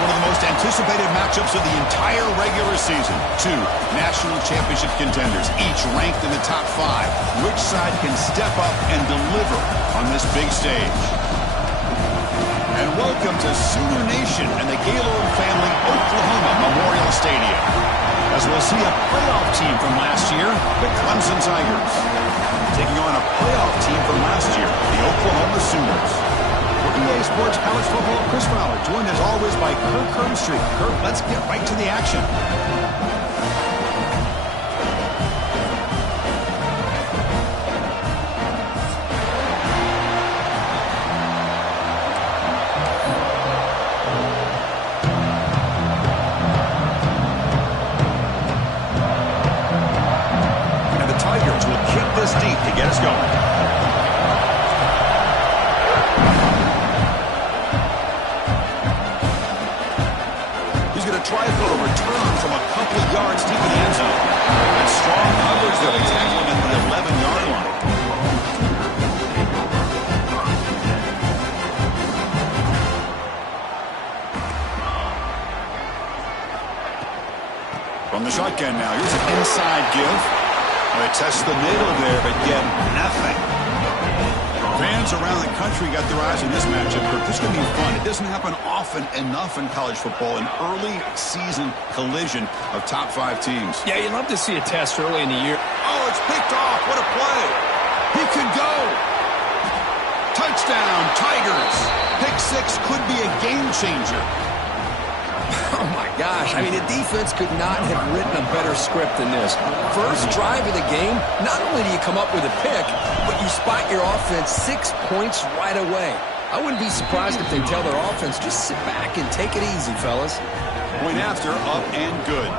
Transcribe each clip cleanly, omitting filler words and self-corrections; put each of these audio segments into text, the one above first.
one of the most anticipated matchups of the entire regular season. Two national championship contenders, each ranked in the top 5. Which side can step up and deliver on this big stage? And welcome to Sooner Nation and the Gaylord family Oklahoma Memorial Stadium, as we'll see a playoff team from last year, the Clemson Tigers, taking on a playoff team from last year, the Oklahoma Sooners. For EA Sports College Football, Chris Fowler, joined as always by Kirk Herbstreit. Kirk, let's get right to the action. And the Tigers will kick this deep to get us going. Try for a return from a couple of yards deep in the end zone. And strong coverage there. They tackle him at the 11-yard line. From the shotgun now. Here's an inside give. They test the middle there, but get nothing. Fans around the country got their eyes on this matchup, but this is going to be fun. It doesn't happen often enough in college football, an early season collision of top 5 teams. Yeah, you'd love to see a test early in the year. Oh, it's picked off. What a play. He could go. Touchdown, Tigers. Pick 6 could be a game changer. Oh, my gosh. I mean, the defense could not have written a better script than this. First drive of the game, not only do you come up with a pick, but you spot your offense 6 points right away. I wouldn't be surprised if they tell their offense, just sit back and take it easy, fellas. Point after, up and good.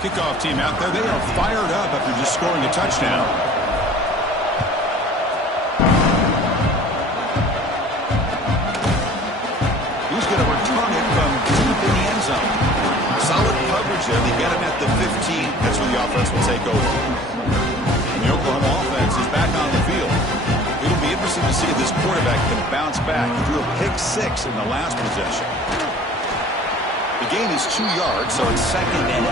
Kickoff team out there. They are fired up after just scoring a touchdown. Solid coverage there. They get him at the 15. That's where the offense will take over. And the Oklahoma offense is back on the field. It'll be interesting to see if this quarterback can bounce back. He threw a pick 6 in the last possession. The gain is 2 yards, so it's 2nd and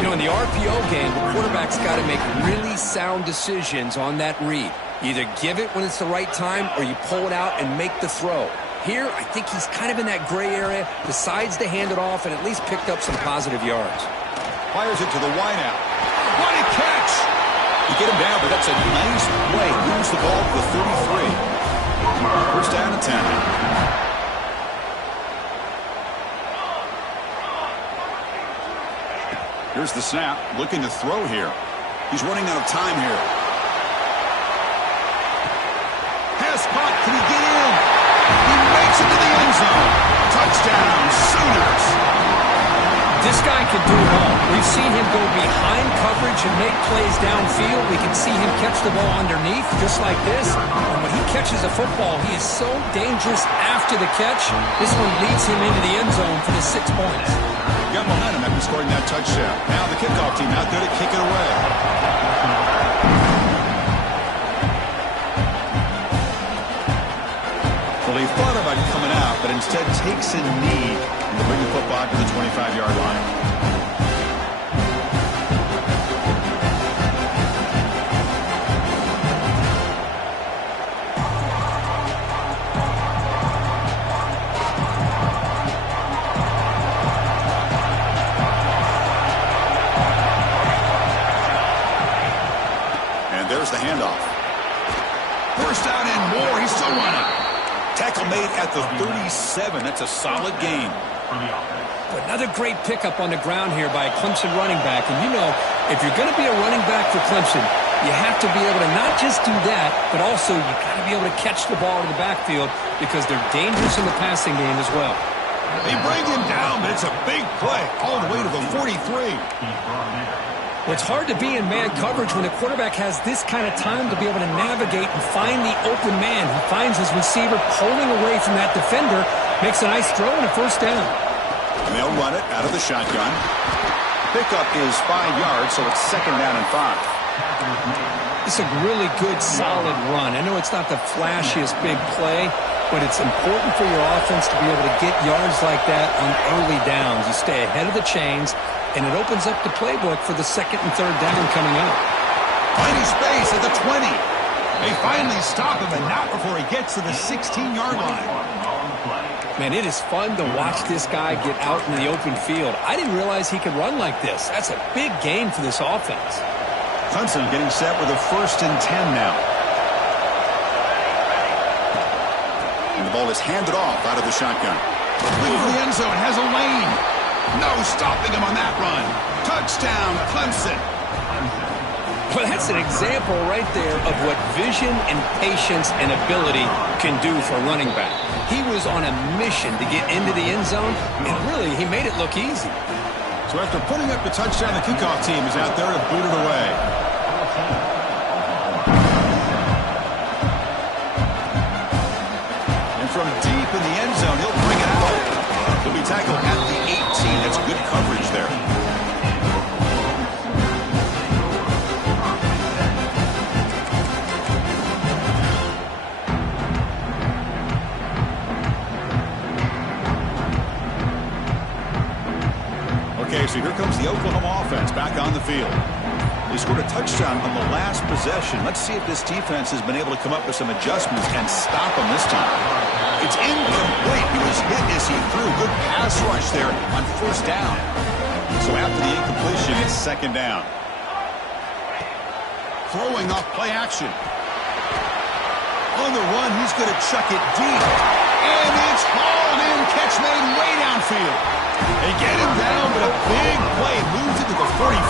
8. You know, in the RPO game, the quarterback's got to make really sound decisions on that read. Either give it when it's the right time or you pull it out and make the throw. Here, I think he's kind of in that gray area, decides to hand it off and at least picked up some positive yards. Fires it to the wideout. What a catch! You get him down, but that's a nice play. Moves the ball to the 33. First down and 10. Here's the snap. Looking to throw here. He's running out of time here. Has caught. Can he get in? He makes it to the end zone. Touchdown, Sooners. This guy can do it all. We've seen him go behind coverage and make plays downfield. We can see him catch the ball underneath just like this. And when he catches a football, he is so dangerous after the catch. This one leads him into the end zone for the 6 points. Got momentum after scoring that touchdown. Now the kickoff team out there to kick it away. Well, he thought about coming out, but instead takes a knee to bring the football to the 25-yard line. And there's the handoff. First down and more. He's still running. Tackle made at the 37. That's a solid gain. Another great pickup on the ground here by a Clemson running back. And you know, if you're going to be a running back for Clemson, you have to be able to not just do that, but also you got to be able to catch the ball in the backfield because they're dangerous in the passing game as well. They bring him down, but it's a big play all the way to the 43. Well, it's hard to be in man coverage when the quarterback has this kind of time to be able to navigate and find the open man. He finds his receiver pulling away from that defender, makes a nice throw and a first down. And they'll run it out of the shotgun. Pickup is 5 yards, so it's 2nd down and 5. It's a really good, solid run. I know it's not the flashiest big play, but it's important for your offense to be able to get yards like that on early downs. You stay ahead of the chains, and it opens up the playbook for the second and third down coming up. Finding space at the 20. They finally stop him, and not before he gets to the 16-yard line. Man, it is fun to watch this guy get out in the open field. I didn't realize he could run like this. That's a big gain for this offense. Clemson getting set with a 1st and 10 now. And the ball is handed off out of the shotgun. Lead for the end zone, has a lane. No stopping him on that run. Touchdown, Clemson. Well, that's an example right there of what vision and patience and ability can do for a running back. He was on a mission to get into the end zone, and really, he made it look easy. So after putting up the touchdown, the kickoff team is out there to boot it away. And from deep in the end zone, he'll bring it out. He'll be tackled at the 18. That's good coverage there. Okay, so here comes the Oklahoma offense back on the field. They scored a touchdown on the last possession. Let's see if this defense has been able to come up with some adjustments and stop them this time. It's incomplete. He was hit as he threw. Good pass rush there on 1st down. So after the incompletion, it's 2nd down. Throwing off play action. On the run, he's going to chuck it deep. And it's hauled in. Catch made way downfield. They get him down, but a big play moves it to the 45.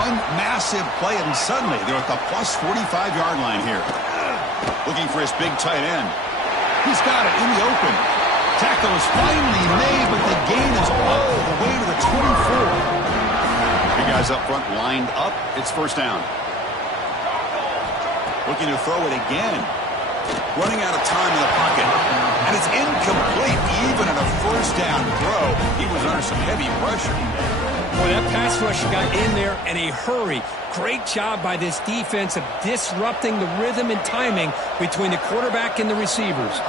One massive play, and suddenly they're at the plus 45-yard line here. Looking for his big tight end. He's got it in the open. Tackle is finally made, but the gain is all the way to the 24. Big guys up front lined up. It's 1st down. Looking to throw it again. Running out of time in the pocket. And it's incomplete. Even on a 1st down throw, he was under some heavy pressure. Boy, that pass rush got in there in a hurry. Great job by this defense of disrupting the rhythm and timing between the quarterback and the receivers.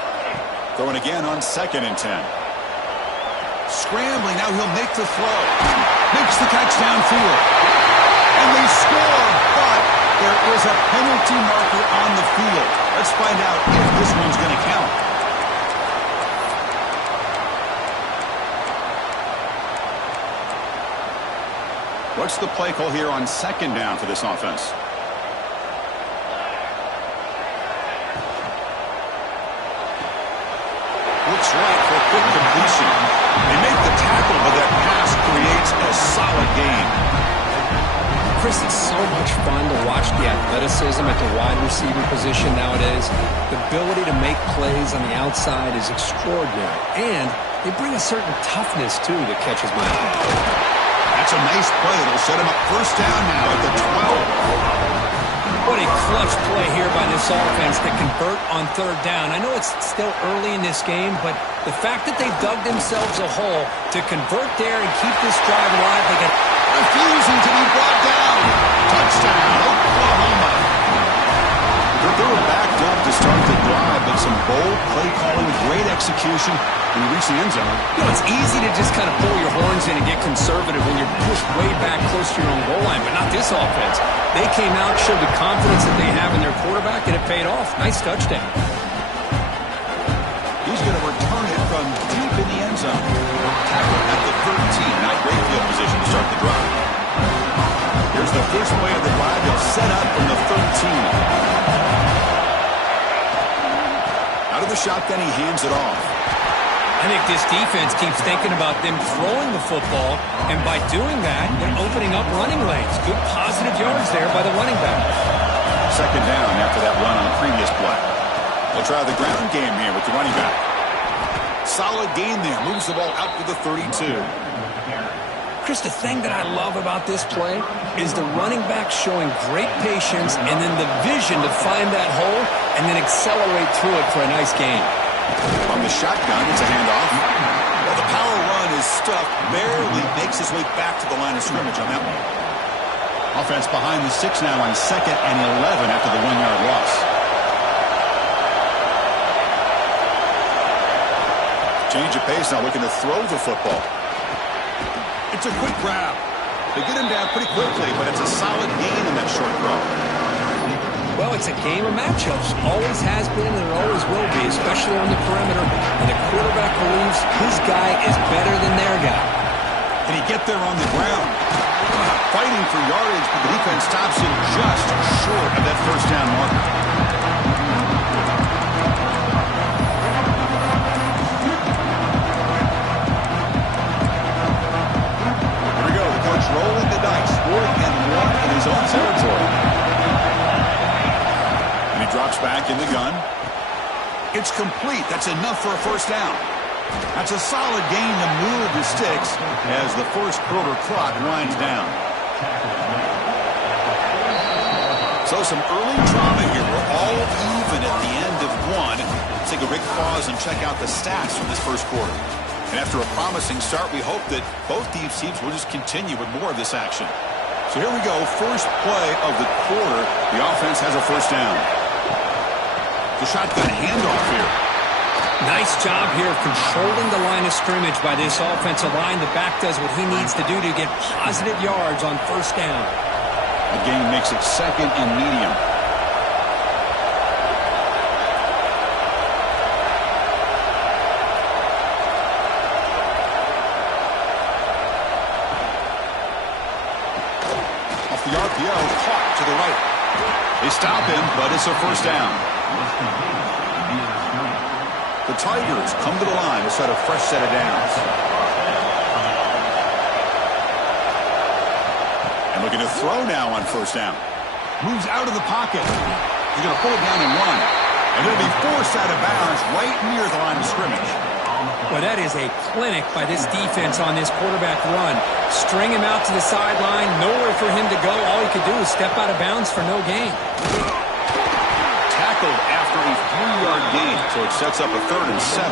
Throwing again on 2nd and 10. Scrambling, now he'll make the throw. Makes the catch downfield. And they score, but there is a penalty marker on the field. Let's find out if this one's going to count. What's the play call here on 2nd down for this offense? Looks right for a quick completion. They make the tackle, but that pass creates a solid gain. Chris, it's so much fun to watch the athleticism at the wide receiver position nowadays. The ability to make plays on the outside is extraordinary. And they bring a certain toughness, too, that catches my eye. That's a nice play. It'll set him up 1st down now at the 12. What a clutch play here by this offense to convert on 3rd down. I know it's still early in this game, but the fact that they dug themselves a hole to convert there and keep this drive alive, they get refusing to be brought down. Touchdown, Oklahoma. They were backed up to start the drive, but some bold play calling, great execution when you reach the end zone. You know, it's easy to just kind of pull your horns in and get conservative when you're pushed way back close to your own goal line, but not this offense. They came out, showed the confidence that they have in their quarterback, and it paid off. Nice touchdown. He's going to return it from deep in the end zone. Tackle at the 13. Not great field position to start the drive. Here's the first play of the drive. They'll set up from the 13. Out of the shotgun, he hands it off. I think this defense keeps thinking about them throwing the football, and by doing that, they're opening up running lanes. Good positive yards there by the running back. 2nd down after that run on the previous play. They'll try the ground game here with the running back. Solid gain there. Moves the ball out to the 32. Chris, the thing that I love about this play is the running back showing great patience and then the vision to find that hole and then accelerate through it for a nice gain. From the shotgun, it's a handoff. Well, the power run is stuffed. Barely makes his way back to the line of scrimmage on that one. Offense behind the 6 now on 2nd and 11 after the 1-yard loss. Change of pace now, looking to throw the football. It's a quick grab. They get him down pretty quickly, but it's a solid gain in that short throw. Well, it's a game of matchups. Always has been and it always will be, especially on the perimeter. And the quarterback believes his guy is better than their guy. Can he get there on the ground? Fighting for yardage, but the defense stops him just short of that first down marker. Here we go. The coach rolling the dice. 4th and 1 in his own territory. And he drops back in the gun. It's complete. That's enough for a first down. That's a solid gain to move the sticks as the first quarter clock winds down. So some early drama here. We're all even at the end of 1. Let's take a quick pause and check out the stats from this first quarter. And after a promising start, we hope that both these teams will just continue with more of this action. So here we go. First play of the quarter. The offense has a first down. The shotgun handoff here. Nice job here of controlling the line of scrimmage by this offensive line. The back does what he needs to do to get positive yards on first down. The game makes it 2nd and medium. Off the RPO, caught to the right. They stop him, but it's a first down. The Tigers come to the line to set a fresh set of downs. And looking to throw now on first down. Moves out of the pocket. He's going to pull it down and run. And it'll be forced out of bounds right near the line of scrimmage. Well, that is a clinic by this defense on this quarterback run. String him out to the sideline, nowhere for him to go. All he could do is step out of bounds for no gain. Tackled after a 3-yard gain, so it sets up a 3rd and 7.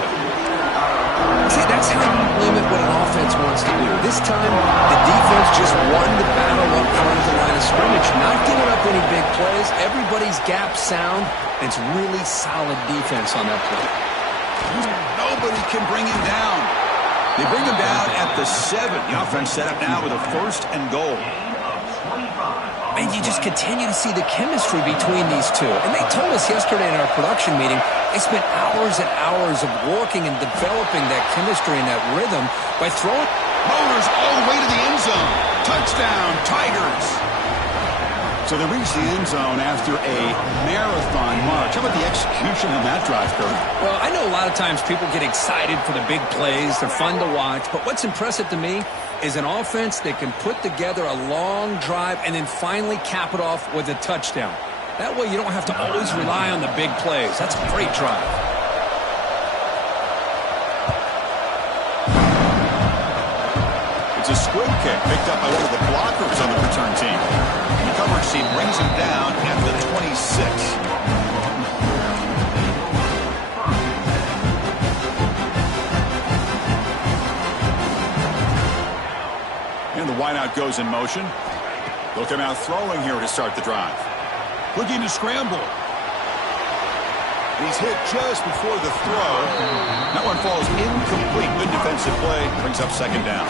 See, that's how you limit what an offense wants to do. This time, the defense just won the battle up front of the line of scrimmage, not giving up any big plays. Everybody's gap sound, and it's really solid defense on that play. Nobody can bring him down. They bring him down at the 7. The offense set up now with a 1st and goal. And you just continue to see the chemistry between these two. And they told us yesterday in our production meeting, they spent hours and hours of working and developing that chemistry and that rhythm by throwing. Motors all the way to the end zone. Touchdown, Tigers. So they reach the end zone after a marathon march. How about the execution on that drive, Kurt? Well, I know a lot of times people get excited for the big plays. They're fun to watch. But what's impressive to me is an offense that can put together a long drive and then finally cap it off with a touchdown. That way you don't have to always rely on the big plays. That's a great drive. It's a squib kick picked up by one of the blockers on the return team. And the coverage team brings him down at the 26. And the wideout goes in motion. They'll come out throwing here to start the drive. Looking to scramble. And he's hit just before the throw. That one falls incomplete. Good defensive play. Brings up 2nd down.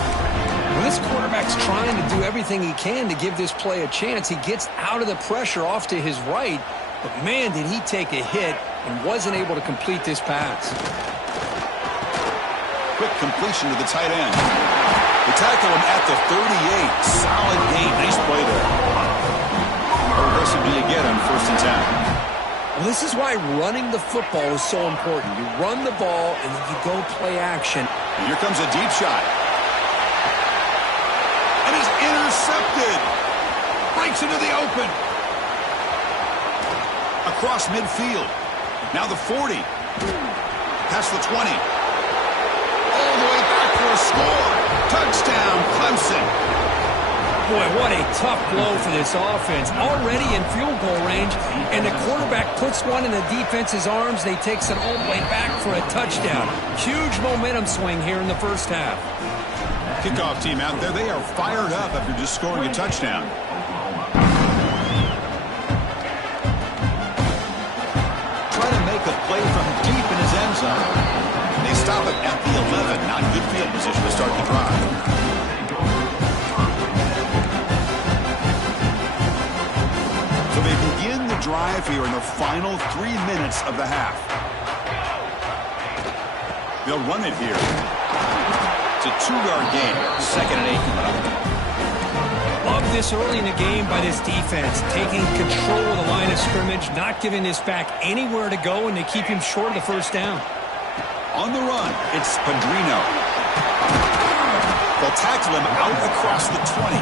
Well, this quarterback's trying to do everything he can to give this play a chance. He gets out of the pressure off to his right. But, man, did he take a hit and wasn't able to complete this pass. Quick completion to the tight end. They tackle him at the 38. Solid gain. Nice play there. How aggressive do you get on 1st and 10? Well, this is why running the football is so important. You run the ball, and then you go play action. And here comes a deep shot. And is intercepted. Breaks into the open. Across midfield. Now the 40. Past the 20. All the way back for a score. Touchdown, Clemson. Boy, what a tough blow for this offense. Already in field goal range, and the quarterback puts one in the defense's arms. They takes it all the way back for a touchdown. Huge momentum swing here in the first half. Kickoff team out there, they are fired up after just scoring a touchdown. field position to start the drive. So they begin the drive here in the final 3 minutes of the half. They'll run it here. It's a 2-yard gain. 2nd and 8. Love this early in the game by this defense, taking control of the line of scrimmage, not giving this back anywhere to go, and they keep him short of the first down. On the run, it's Padrino. They'll tackle him out across the 20.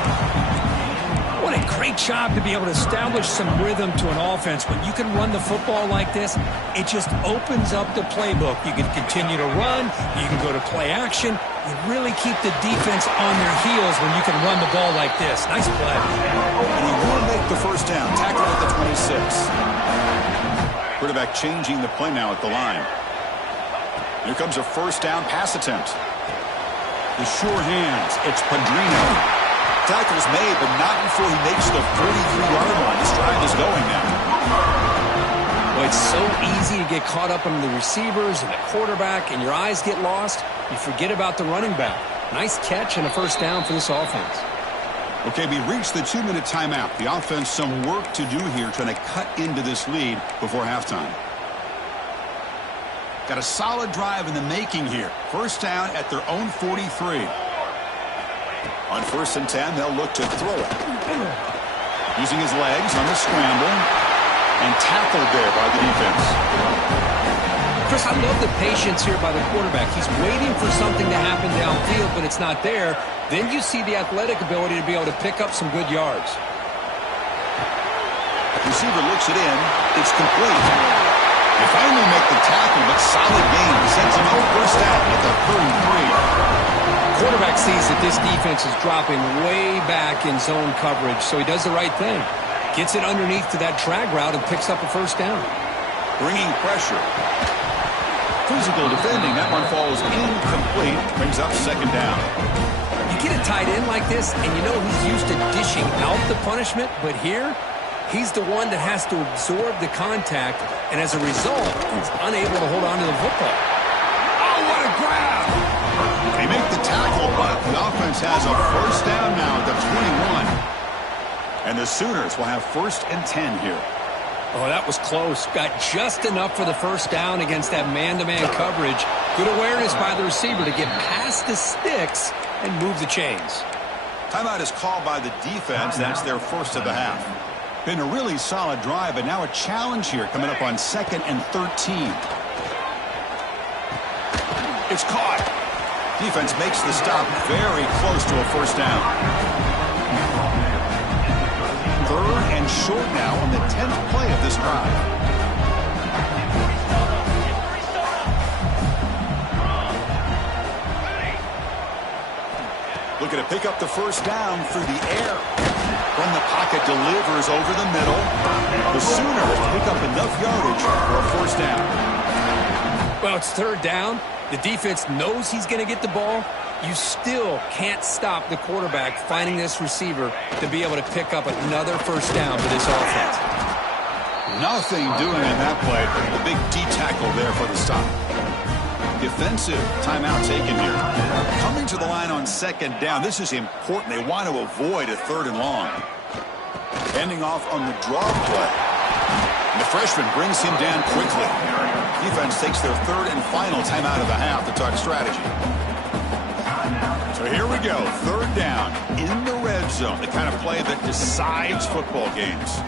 What a great job to be able to establish some rhythm to an offense. When you can run the football like this, it just opens up the playbook. You can continue to run. You can go to play action. You really keep the defense on their heels when you can run the ball like this. Nice play. And he will make the first down. Tackle at the 26. Quarterback changing the play now at the line. Here comes a first down pass attempt. The sure hands. It's Padrino. Tackle's made, but not before he makes the 43-yard line. This drive is going now. Well, it's so easy to get caught up on the receivers and the quarterback, and your eyes get lost. You forget about the running back. Nice catch and a first down for this offense. Okay, we reached the 2-minute timeout. The offense some work to do here, trying to cut into this lead before halftime. Got a solid drive in the making here. First down at their own 43. On 1st and 10, they'll look to throw it. Using his legs on the scramble. And tackled there by the defense. Chris, I love the patience here by the quarterback. He's waiting for something to happen downfield, but it's not there. Then you see the athletic ability to be able to pick up some good yards. Receiver looks it in. It's complete. They finally make the tackle, but solid gain. Sends him up first down at the 33. Quarterback sees that this defense is dropping way back in zone coverage, so he does the right thing. Gets it underneath to that drag route and picks up a first down. Bringing pressure. Physical defending. That one falls incomplete. Brings up 2nd down. You get a tight end like this, and you know he's used to dishing out the punishment, but here, he's the one that has to absorb the contact, and as a result, he's unable to hold on to the football. Oh, what a grab! They make the tackle, but the offense has a first down now at the 21. And the Sooners will have 1st and 10 here. Oh, that was close. Got just enough for the first down against that man-to-man coverage. Good awareness by the receiver to get past the sticks and move the chains. Timeout is called by the defense. That's their first of the half. Been a really solid drive, but now a challenge here coming up on 2nd and 13. It's caught. Defense makes the stop very close to a first down. 3rd and short now on the 10th play of this drive. Looking to pick up the first down through the air. From the pocket, delivers over the middle. The Sooners pick up enough yardage for a first down. Well, it's 3rd down. The defense knows he's going to get the ball. You still can't stop the quarterback finding this receiver to be able to pick up another first down for this offense. Nothing doing in that play. The big D-tackle there for the stop. Defensive timeout taken here. Coming to the line on 2nd down. This is important. They want to avoid a 3rd and long. Ending off on the draw play. And the freshman brings him down quickly. Defense takes their 3rd and final timeout of the half to talk strategy. So here we go. 3rd down in the red zone. The kind of play that decides football games.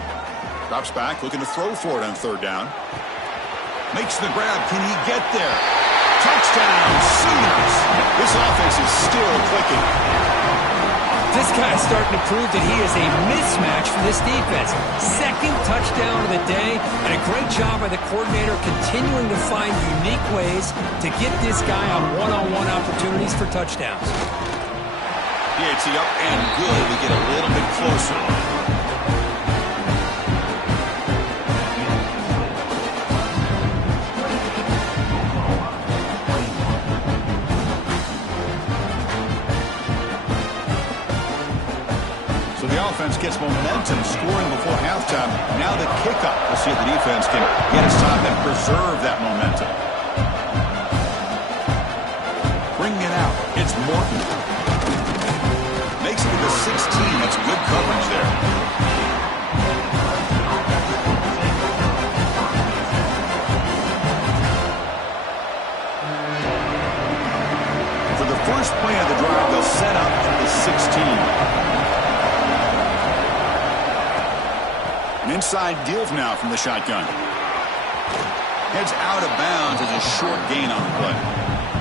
Drops back, looking to throw for it on 3rd down. Makes the grab. Can he get there? Touchdown, Sooners. This offense is still clicking. This guy's starting to prove that he is a mismatch for this defense. 2nd touchdown of the day, and a great job by the coordinator continuing to find unique ways to get this guy on one-on-one opportunities for touchdowns. PAT up and good. We get a little bit closer. Offense gets momentum, scoring before halftime. Now the kickoff. We'll see if the defense can get a stop and preserve that momentum. Bringing it out. It's to the 16. That's good coverage there. For the first play of the drive, they'll set up at the 16. An inside deals now from the shotgun. Heads out of bounds as a short gain on the play.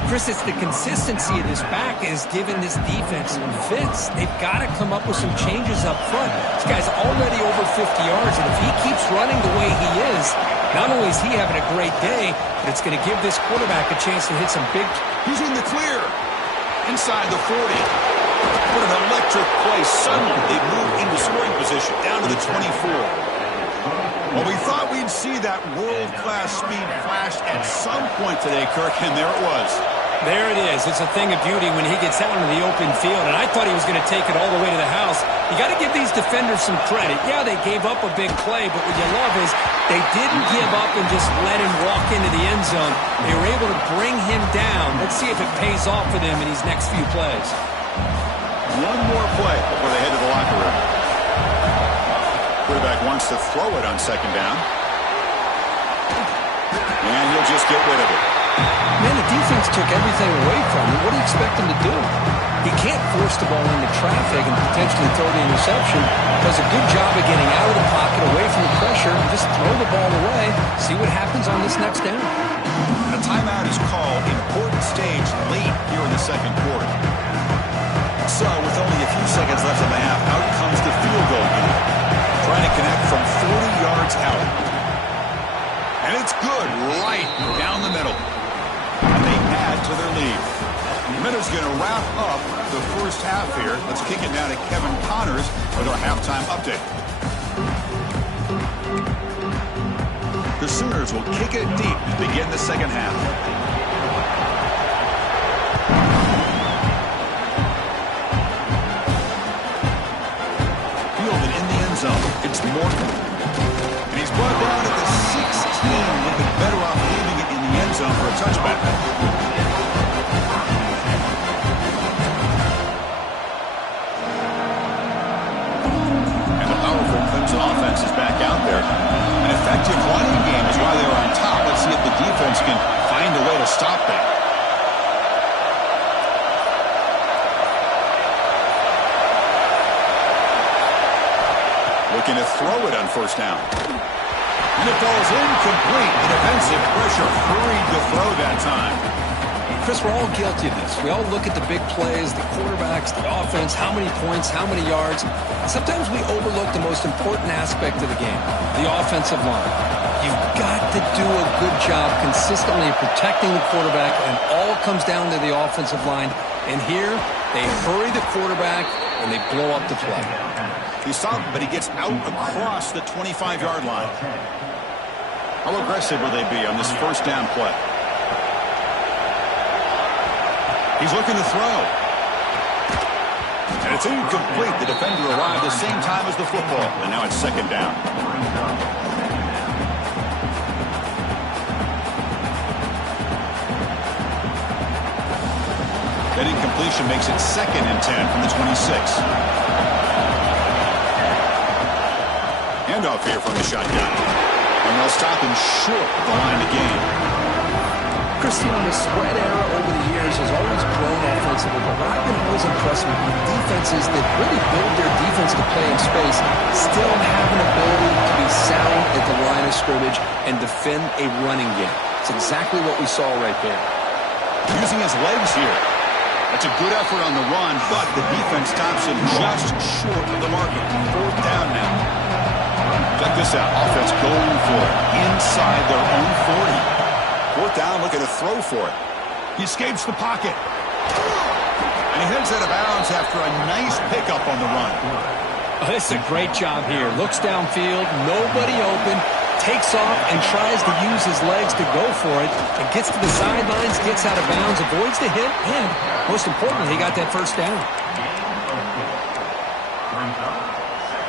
Chris, it's the consistency of this back is giving this defense some fits. They've got to come up with some changes up front. This guy's already over 50 yards, and if he keeps running the way he is, not only is he having a great day, but it's going to give this quarterback a chance to hit some big... He's in the clear. Inside the 40. What an electric play. Suddenly, they move into scoring position, down to the 24. Well, we thought we'd see that world-class speed flash at some point today, Kirk, and there it was. There it is. It's a thing of beauty when he gets out into the open field, and I thought he was going to take it all the way to the house. You got to give these defenders some credit. Yeah, they gave up a big play, but what you love is they didn't give up and just let him walk into the end zone. They were able to bring him down. Let's see if it pays off for them in these next few plays. One more play before they head to the locker room. Quarterback wants to throw it on second down. And he'll just get rid of it. Man, the defense took everything away from him. What do you expect him to do? He can't force the ball into traffic and potentially throw the interception. Does a good job of getting out of the pocket, away from the pressure, and just throw the ball away. See what happens on this next down. A timeout is called. Important stage late here in the second quarter. So, with only a few seconds left in the half, out comes the field goal unit. Trying to connect from 40 yards out. And it's good right down the middle. And they add to their lead. Minutes going to wrap up the first half here. Let's kick it down to Kevin Connors with our halftime update. The Sooners will kick it deep to begin the second half. Fielded in the end zone. It's Morton. And he's brought down at the 16. Would be better off leaving it in the end zone for a touchback. And the powerful Clemson offense is back out there. An effective running game is why they're on top. Let's see if the defense can find a way to stop that. Looking to throw it on first down. And it falls incomplete. The defensive pressure hurried to throw that time. Chris, we're all guilty of this. We all look at the big plays, the quarterbacks, the offense, how many points, how many yards. Sometimes we overlook the most important aspect of the game, the offensive line. You've got to do a good job consistently protecting the quarterback, and it all comes down to the offensive line. And here, they hurry the quarterback, and they blow up the play. He stopped, but he gets out across the 25-yard line. How aggressive will they be on this first down play? He's looking to throw. And it's incomplete. The defender arrived the same time as the football. And now it's second down. That incompletion makes it 2nd and 10 from the 26. Handoff here from the shotgun. And they'll stop him short of the line to gain. Christian, the spread era over the years has always grown offensively, but what I've been always impressed with defenses that really build their defense to play in space still have an ability to be sound at the line of scrimmage and defend a running game. It's exactly what we saw right there. Using his legs here. That's a good effort on the run, but the defense stops him just short of the marker. 4th down now. Check this out. Offense going for it inside their own 40. 4th down, looking to throw for it. He escapes the pocket. And he heads out of bounds after a nice pickup on the run. Oh, this is a great job here. Looks downfield, nobody open, takes off and tries to use his legs to go for it. And gets to the sidelines, gets out of bounds, avoids the hit, and most importantly, he got that first down.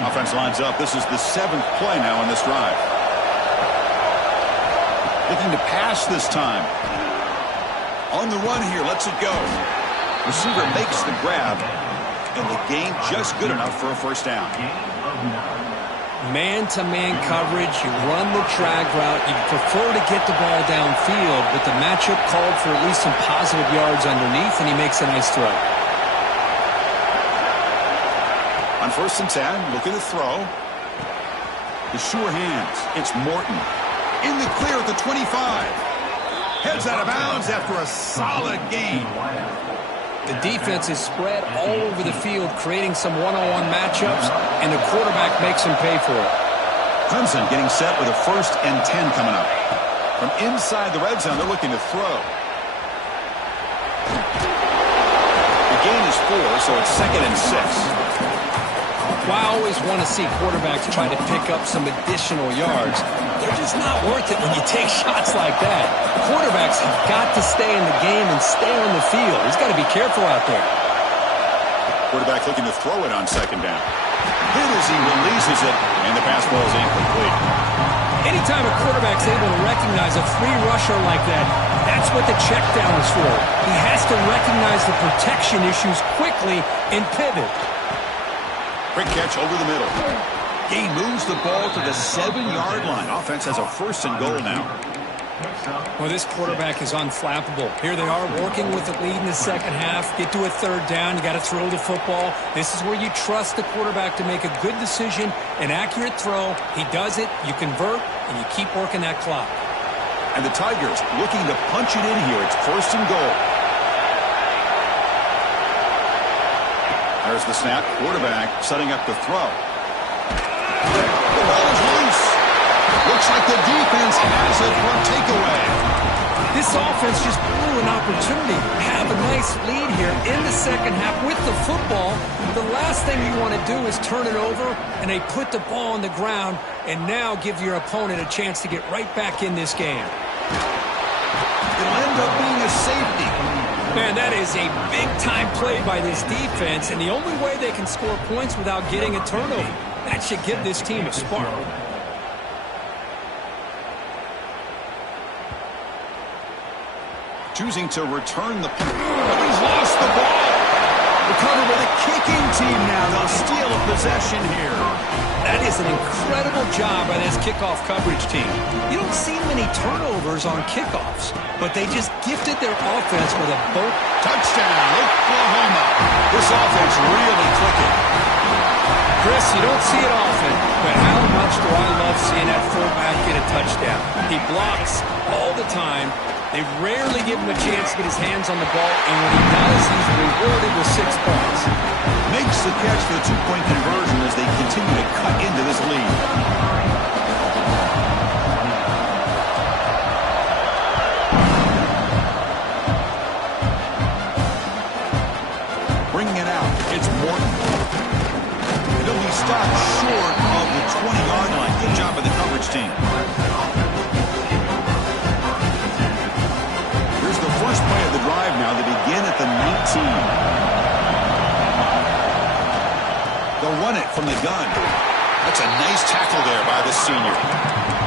Offense lines up. This is the 7th play now on this drive. Looking to pass this time. On the run here, lets it go. Receiver makes the grab. and the gain just good enough for a first down. Man-to-man coverage, you run the drag route, you prefer to get the ball downfield, but the matchup called for at least some positive yards underneath, and he makes a nice throw. On 1st and 10, looking to throw. The sure hands. It's Morton. In the clear at the 25. Heads out of bounds after a solid gain. The defense is spread all over the field, creating some one-on-one matchups, and the quarterback makes them pay for it. Clemson getting set with a 1st and 10 coming up. From inside the red zone, they're looking to throw. The gain is 4, so it's 2nd and 6. Well, I always want to see quarterbacks try to pick up some additional yards. They're just not worth it when you take shots like that. Quarterbacks have got to stay in the game and stay on the field. He's got to be careful out there. Quarterback looking to throw it on 2nd down. Hit as he releases it, and the pass ball is incomplete. Anytime a quarterback's able to recognize a free rusher like that, that's what the check down is for. He has to recognize the protection issues quickly and pivot. Quick catch over the middle. Gain moves the ball to the 7-yard line. Offense has a 1st and goal now. Well, this quarterback is unflappable. Here they are working with the lead in the second half. Get to a 3rd down. You got to throw the football. This is where you trust the quarterback to make a good decision, an accurate throw. He does it, you convert, and you keep working that clock. And the Tigers looking to punch it in here. It's 1st and goal. There's the snap. Quarterback setting up the throw. The ball is loose. Looks like the defense has it for a takeaway. This offense just blew an opportunity. Have a nice lead here in the second half with the football. The last thing you want to do is turn it over, and they put the ball on the ground and now give your opponent a chance to get right back in this game. It'll end up being a safety. Man, that is a big-time play by this defense, and the only way they can score points without getting a turnover. That should give this team a spark. Choosing to return the... But he's lost the ball. Recovered by the kicking team now. They'll steal a possession here. That is an incredible job by this kickoff coverage team. You don't see many turnovers on kickoffs, but they just gifted their offense with a boat. Touchdown, Oklahoma. This offense really clicking. Chris, you don't see it often, but how much do I love seeing that fullback get a touchdown? He blocks all the time. They rarely give him a chance to get his hands on the ball, and when he does, he's rewarded with 6 points. Makes the catch for the 2-point conversion as they continue to cut into this lead. Bringing it out, it's Morton. It'll be stopped short of the 20-yard line. Good job by the coverage team. Here's the first play of the drive now. They begin at the 19. They'll run it from the gun. That's a nice tackle there by the senior.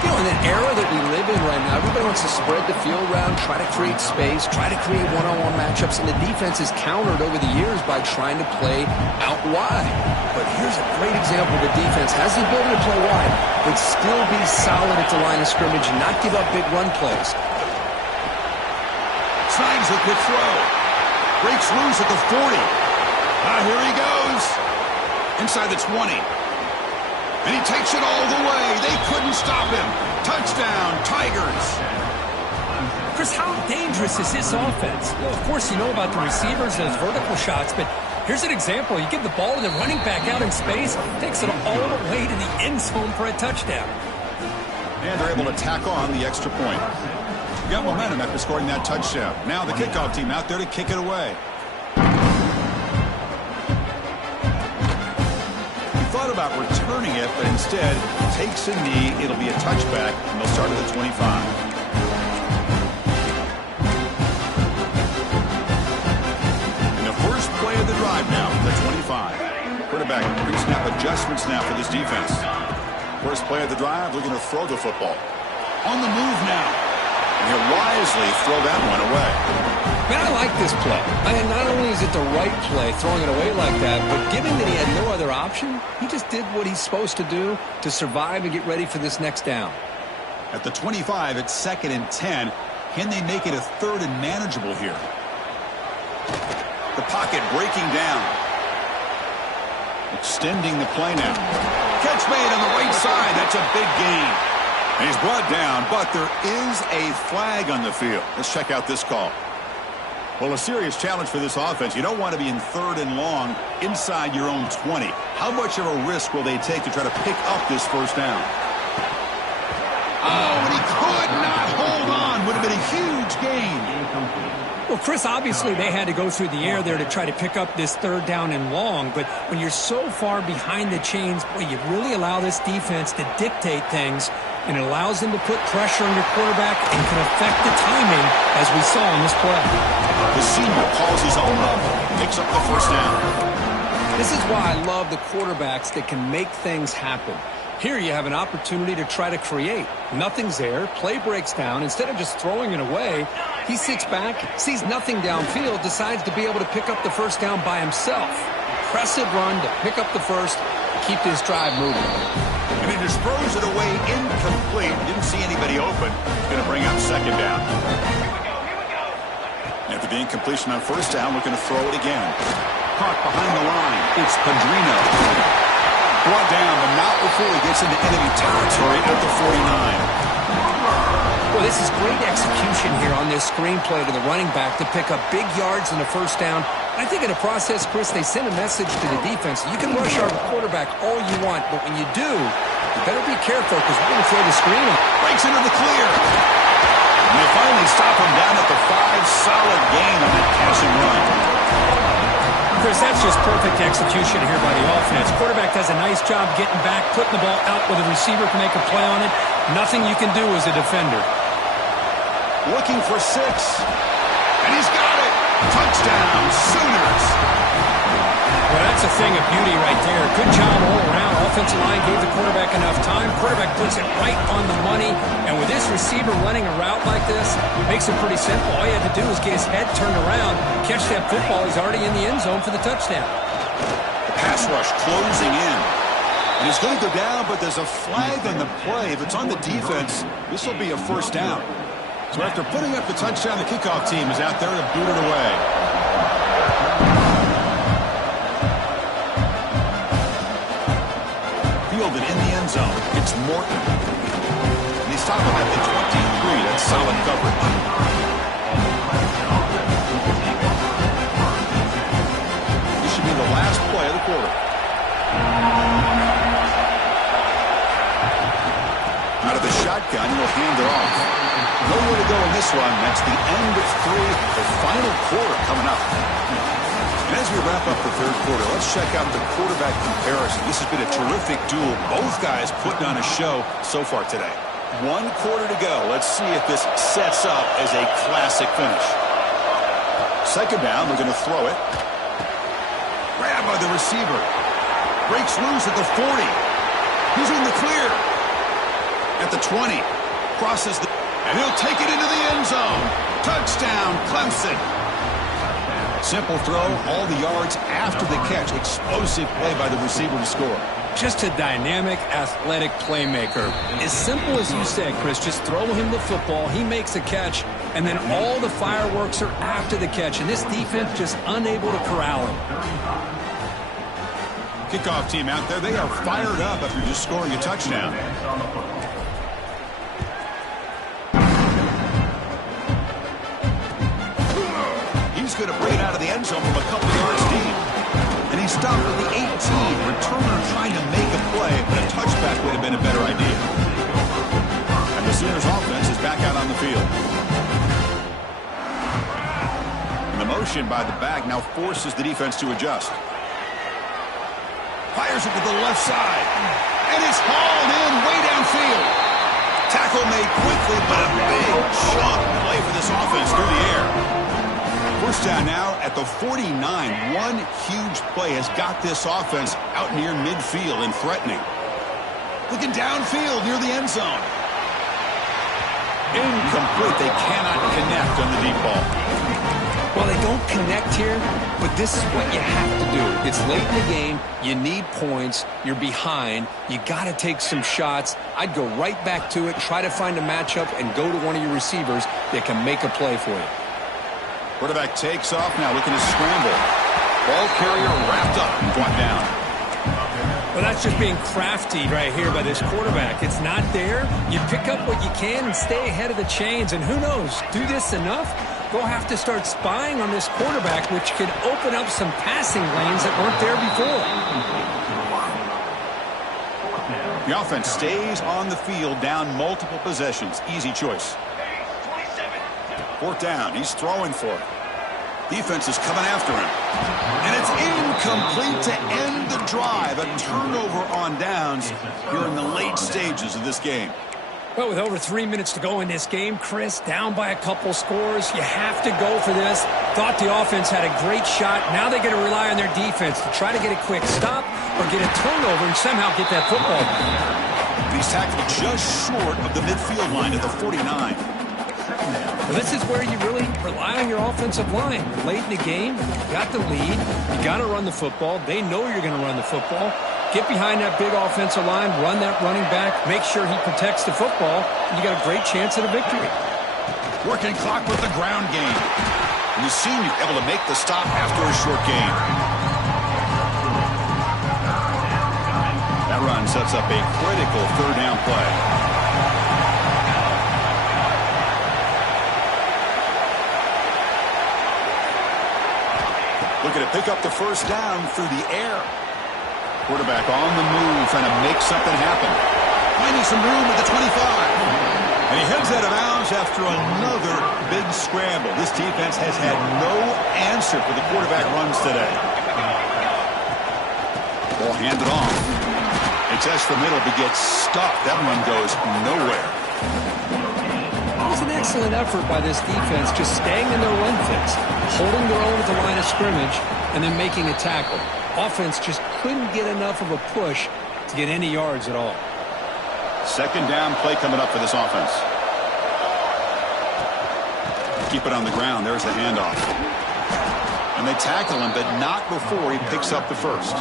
You know, in an era that we live in right now, everybody wants to spread the field around, try to create space, try to create one-on-one matchups, and the defense is countered over the years by trying to play out wide. But here's a great example. The defense has the ability to play wide, but still be solid at the line of scrimmage and not give up big run plays. Signs a good throw. Breaks loose at the 40. Here he goes. Inside the 20. And he takes it all the way. They couldn't stop him. Touchdown, Tigers. Chris, how dangerous is this offense? Well, of course, you know about the receivers and his vertical shots, but here's an example. You give the ball to the running back out in space, takes it all the way to the end zone for a touchdown. And they're able to tack on the extra point. Got momentum after scoring that touchdown. Now the kickoff team out there to kick it away. Thought about returning it, but instead takes a knee. It'll be a touchback, and they'll start at the 25. And the first play of the drive now, the 25. Quarterback pre-snap adjustments now for this defense. First play of the drive, looking to throw the football. On the move now. And he'll wisely throw that one away. Man, I like this play. And not only is it the right play, throwing it away like that, but given that he had no other option, he just did what he's supposed to do to survive and get ready for this next down. At the 25, it's 2nd and 10. Can they make it a 3rd and manageable here? The pocket breaking down. Extending the play now. Catch made on the right side. That's a big gain. And he's brought down, but there is a flag on the field. Let's check out this call. Well, a serious challenge for this offense. You don't want to be in 3rd and long inside your own 20. How much of a risk will they take to try to pick up this 1st down? Oh, and he could not hold on. Would have been a huge gain. Well, Chris, obviously they had to go through the air there to try to pick up this 3rd down and long, but when you're so far behind the chains, boy, you really allow this defense to dictate things, and it allows them to put pressure on your quarterback and can affect the timing, as we saw in this play. The senior calls his own up, picks up the 1st down. This is why I love the quarterbacks that can make things happen. Here you have an opportunity to try to create. Nothing's there. Play breaks down. Instead of just throwing it away, he sits back, sees nothing downfield, decides to be able to pick up the 1st down by himself. Impressive run to pick up the 1st, keep this drive moving. And he just throws it away incomplete. Didn't see anybody open. Going to bring up 2nd down. After the incompletion on 1st down, looking to throw it again. Caught behind the line. It's Pedrino. Brought down, but not before he gets into enemy territory at the 49. Well, this is great execution here on this screenplay to the running back to pick up big yards in the 1st down. I think in the process, Chris, they send a message to the defense. You can rush our quarterback all you want, but when you do, you better be careful because we're going to throw the screen on. Breaks into the clear. And they finally stop him down at the 5. Solid gain on that passing run. Chris, that's just perfect execution here by the offense. Quarterback does a nice job getting back, putting the ball out where the receiver can make a play on it. Nothing you can do as a defender. Looking for 6. And he's got it. Touchdown, Sooners. Well, that's a thing of beauty right there. Good job all around. Offensive line gave the quarterback enough time. Quarterback puts it right on the money. And with this receiver running a route like this, makes it pretty simple. All you had to do was get his head turned around, catch that football. He's already in the end zone for the touchdown. The pass rush closing in. And he's going to go down, but there's a flag on the play. If it's on the defense, this will be a 1st down. So after putting up the touchdown, the kickoff team is out there to boot it away. Fielded in the end zone. It's Morton. And they stop him at the 23. That's solid coverage. This should be the last play of the quarter. Out of the shotgun, he'll hand it off. Nowhere to go in this one. That's the end of 3. The final quarter coming up. And as we wrap up the 3rd quarter, let's check out the quarterback comparison. This has been a terrific duel. Both guys putting on a show so far today. 1 quarter to go. Let's see if this sets up as a classic finish. 2nd down, they're going to throw it. Grabbed by the receiver. Breaks loose at the 40. He's in the clear. At the 20. Crosses the... And he'll take it into the end zone. Touchdown, Clemson. Simple throw, all the yards after the catch. Explosive play by the receiver to score. Just a dynamic, athletic playmaker. As simple as you said, Chris, just throw him the football, he makes a catch, and then all the fireworks are after the catch, and this defense just unable to corral him. Kickoff team out there, they are fired up after just scoring a touchdown. He's going to bring it out of the end zone from a couple yards deep. And he stopped at the 18. Returner trying to make a play, but a touchback would have been a better idea. And the Sooners offense is back out on the field. And the motion by the back now forces the defense to adjust. Fires it to the left side. And it's hauled in way downfield. Tackle made quickly, but a big chunk play for this offense through the air. First down now at the 49. One huge play has got this offense out near midfield and threatening. Looking downfield near the end zone. Incomplete. They cannot connect on the deep ball. Well, they don't connect here, but this is what you have to do. It's late in the game. You need points. You're behind. You got to take some shots. I'd go right back to it, try to find a matchup, and go to one of your receivers that can make a play for you. Quarterback takes off now, looking to scramble. Ball carrier wrapped up and brought down. Well, that's just being crafty right here by this quarterback. It's not there. You pick up what you can and stay ahead of the chains. And who knows, do this enough, they'll have to start spying on this quarterback, which could open up some passing lanes that weren't there before. The offense stays on the field, down multiple possessions. Easy choice. 4th down. He's throwing for it. Defense is coming after him. And it's incomplete to end the drive. A turnover on downs here in the late stages of this game. Well, with over 3 minutes to go in this game, Chris, down by a couple scores, you have to go for this. Thought the offense had a great shot. Now they got to rely on their defense to try to get a quick stop or get a turnover and somehow get that football. He's tackled just short of the midfield line at the 49. Well, this is where you really rely on your offensive line. Late in the game, you got the lead. You got to run the football. They know you're going to run the football. Get behind that big offensive line, run that running back, make sure he protects the football, and you got a great chance at a victory. Working clock with the ground game. And the senior able to make the stop after a short gain. That run sets up a critical 3rd down play. Looking to pick up the 1st down through the air. Quarterback on the move, trying to make something happen. Finding some room at the 25. And he heads out of bounds after another big scramble. This defense has had no answer for the quarterback runs today. Ball handed off. They test the middle, but gets stuck. That one goes nowhere. It was an excellent effort by this defense, just staying in their run fix, holding their own at the line of scrimmage, and then making a tackle. Offense just couldn't get enough of a push to get any yards at all. 2nd down play coming up for this offense. Keep it on the ground. There's the handoff. And they tackle him, but not before he picks up the 1st.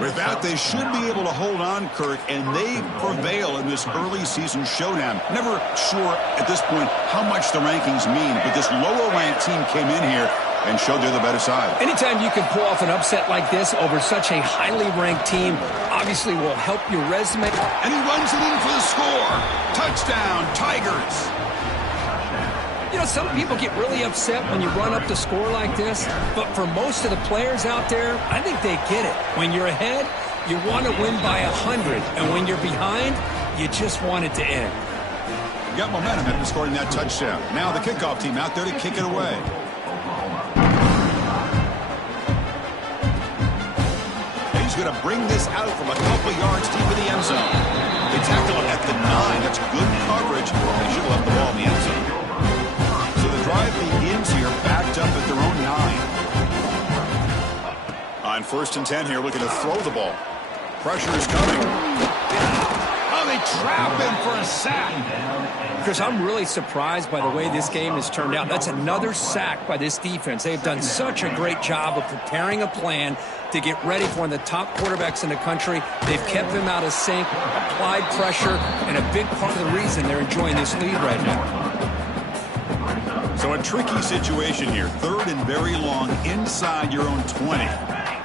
With that, they should be able to hold on, Kirk, and they prevail in this early season showdown. Never sure at this point how much the rankings mean, but this lower-ranked team came in here and showed they're the better side. Anytime you can pull off an upset like this over such a highly ranked team, obviously will help your resume. And he runs it in for the score. Touchdown, Tigers. You know, some people get really upset when you run up the score like this, but for most of the players out there, I think they get it. When you're ahead, you want to win by 100, and when you're behind, you just want it to end. You got momentum after scoring that touchdown. Now the kickoff team out there to kick it away. He's going to bring this out from a couple yards deep in the end zone. They tackle him at the 9. That's good coverage. They should have left the ball in the end zone. So the drive begins here, backed up at their own 9. On 1st and 10 here, looking to throw the ball. Pressure is coming. Oh, they trap him for a sack. Chris, I'm really surprised by the way this game has turned out. That's another sack by this defense. They've done such a great job of preparing a plan to get ready for one of the top quarterbacks in the country. They've kept him out of sync, applied pressure, and a big part of the reason they're enjoying this lead right now. So a tricky situation here. 3rd and very long inside your own 20.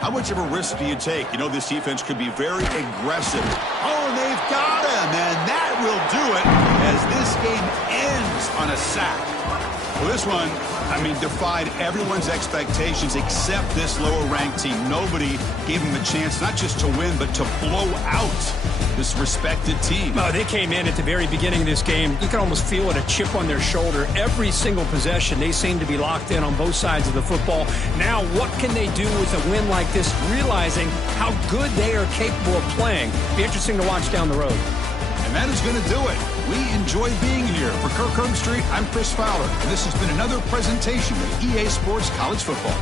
How much of a risk do you take? You know, this defense could be very aggressive. Oh, and they've got him, and that will do it as this game ends on a sack. Well, this one, I mean, defied everyone's expectations except this lower-ranked team. Nobody gave them a chance not just to win, but to blow out this respected team. Oh, they came in at the very beginning of this game. You can almost feel it, a chip on their shoulder. Every single possession, they seem to be locked in on both sides of the football. Now, what can they do with a win like this, realizing how good they are capable of playing? Be interesting to watch down the road. And that is going to do it. We enjoy being here. For Kirk Herbstreit, I'm Chris Fowler, and this has been another presentation of EA Sports College Football.